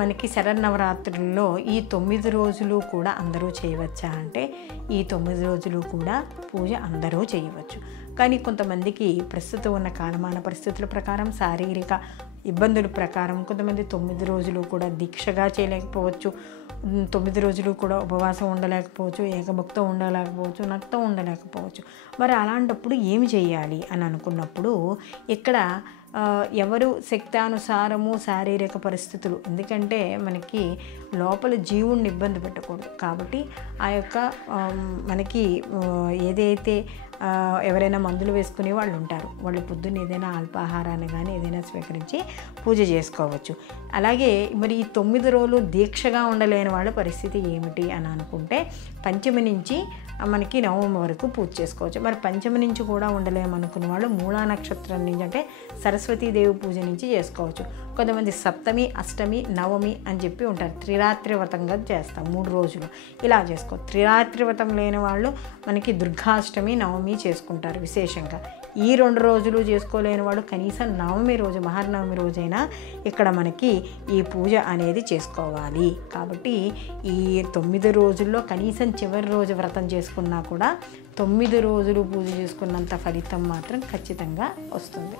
మనకి శరన్నవరాత్రుల్లో ఈ 9 రోజులు కూడా అందరూ చేయవచ్చా అంటే ఈ 9 రోజులు కూడా పూజ అందరూ చేయవచ్చు. కానీ కొంతమందికి ప్రస్తుతం ఉన్న కాలమాన పరిస్థితుల ప్రకారం, శారీరక ఇబ్బందుల ప్రకారం కొంతమంది 9 రోజులు కూడా దీక్షగా చేయలేకపోవచ్చు, 9 రోజులు కూడా ఉపవాసం ఉండలేకపోవచ్చు, ఏకభుక్తం ఉండలేకపోవచ్చు, నక్తం ఉండలేకపోవచ్చు. మరి అలాంటప్పుడు ఏమి చేయాలి అని అనుకున్నప్పుడు ఇక్కడ ఎవరు శక్తానుసారము శారీరక పరిస్థితులు, ఎందుకంటే మనకి లోపల జీవుణ్ణి ఇబ్బంది పెట్టకూడదు కాబట్టి ఆ యొక్క మనకి ఏదైతే ఎవరైనా మందులు వేసుకునే వాళ్ళు ఉంటారు, వాళ్ళు పొద్దున్న ఏదైనా అల్పాహారాన్ని కానీ ఏదైనా స్వీకరించి పూజ చేసుకోవచ్చు. అలాగే మరి ఈ 9 రోజులు దీక్షగా ఉండలేని వాళ్ళ పరిస్థితి ఏమిటి అని అనుకుంటే పంచమి నుంచి మనకి నవమి వరకు పూజ చేసుకోవచ్చు. మరి పంచమి నుంచి కూడా ఉండలేమనుకున్న వాళ్ళు మూలా నక్షత్రం నుంచి అంటే సరస్వతీదేవి పూజ నుంచి చేసుకోవచ్చు. కొంతమంది సప్తమి, అష్టమి, నవమి అని చెప్పి ఉంటారు, త్రిరాత్రి వ్రతంగా చేస్తాం 3 రోజులు ఇలా చేసుకో. త్రిరాత్రి వ్రతం లేని వాళ్ళు మనకి దుర్గాష్టమి, నవమి చేసుకుంటారు విశేషంగా. ఈ 2 రోజులు చేసుకోలేని వాళ్ళు కనీసం నవమి రోజు, మహానవమి రోజైనా ఇక్కడ మనకి ఈ పూజ అనేది చేసుకోవాలి. కాబట్టి ఈ 9 రోజుల్లో కనీసం చివరి రోజు వ్రతం చేసుకున్నా కూడా 9 రోజులు పూజ చేసుకున్నంత ఫలితం మాత్రం ఖచ్చితంగా వస్తుంది.